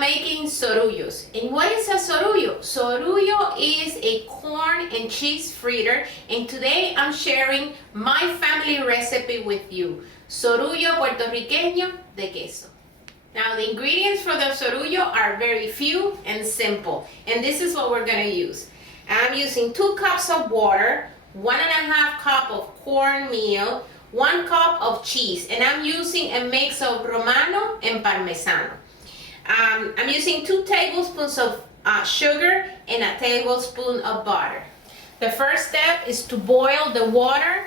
I'm making sorullos. And what is a sorullo? Sorullo is a corn and cheese fritter, and today I'm sharing my family recipe with you. Sorullo puertorriqueño de queso. Now the ingredients for the sorullo are very few and simple, and this is what we're going to use. I'm using 2 cups of water, 1.5 cup of cornmeal, 1 cup of cheese, and I'm using a mix of Romano and Parmesano. I'm using 2 tablespoons of sugar and a tablespoon of butter. The first step is to boil the water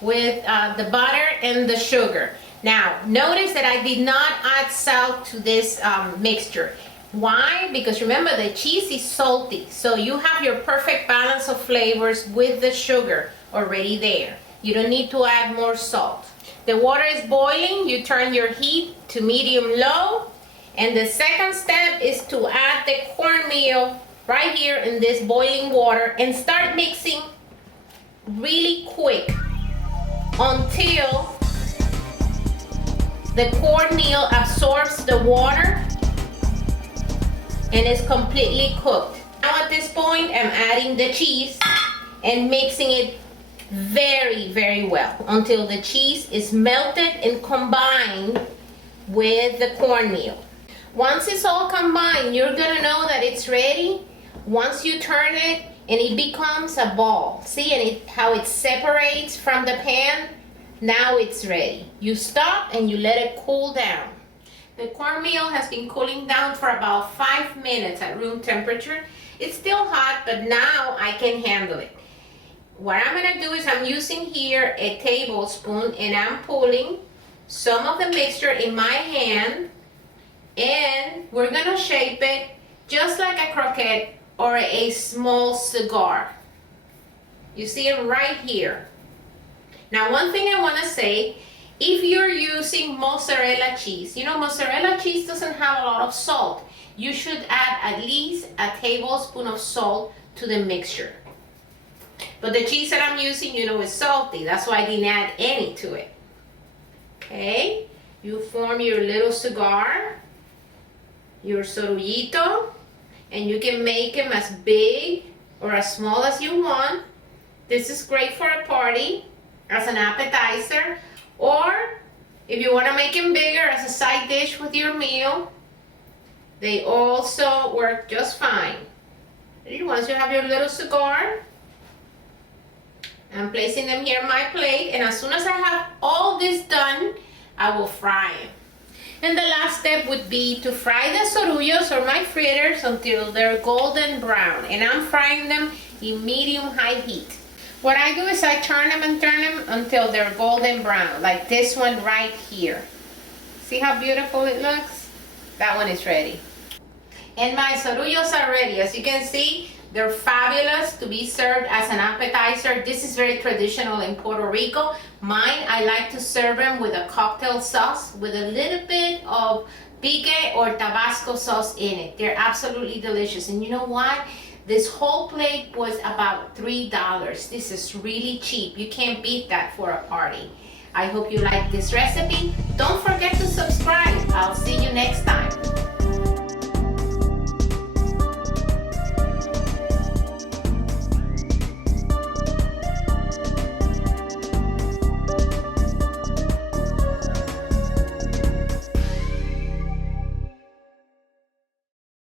with the butter and the sugar. Now, notice that I did not add salt to this mixture. Why? Because remember, the cheese is salty, so you have your perfect balance of flavors with the sugar already there. You don't need to add more salt. The water is boiling, you turn your heat to medium-low, and the second step is to add the cornmeal right here in this boiling water and start mixing really quick until the cornmeal absorbs the water and is completely cooked. Now at this point, I'm adding the cheese and mixing it very well until the cheese is melted and combined with the cornmeal. Once it's all combined, you're gonna know that it's ready once you turn it and it becomes a ball. See, and how it separates from the pan? Now it's ready. You stop and you let it cool down. The cornmeal has been cooling down for about 5 minutes at room temperature. It's still hot, but now I can handle it. What I'm gonna do is I'm using here a tablespoon and I'm pulling some of the mixture in my hand, and we're gonna shape it just like a croquette or a small cigar. You see it right here. Now, one thing I wanna say, if you're using mozzarella cheese, you know mozzarella cheese doesn't have a lot of salt. You should add at least a tablespoon of salt to the mixture. But the cheese that I'm using, you know, is salty. That's why I didn't add any to it. Okay, you form your little cigar, your sorullito, and you can make them as big or as small as you want. This is great for a party, as an appetizer, or if you want to make them bigger as a side dish with your meal, they also work just fine. Once you have your little cigar, I'm placing them here on my plate, and as soon as I have all this done, I will fry them. And the last step would be to fry the sorullos or my fritters until they're golden brown, and I'm frying them in medium-high heat. What I do is I turn them until they're golden brown, like this one right here. See how beautiful it looks? That one is ready. And my sorullos are ready. As you can see, they're fabulous to be served as an appetizer. This is very traditional in Puerto Rico. Mine, I like to serve them with a cocktail sauce with a little bit of pique or Tabasco sauce in it. They're absolutely delicious. And you know what? This whole plate was about $3. This is really cheap. You can't beat that for a party. I hope you like this recipe. Don't forget to subscribe. I'll see you next time.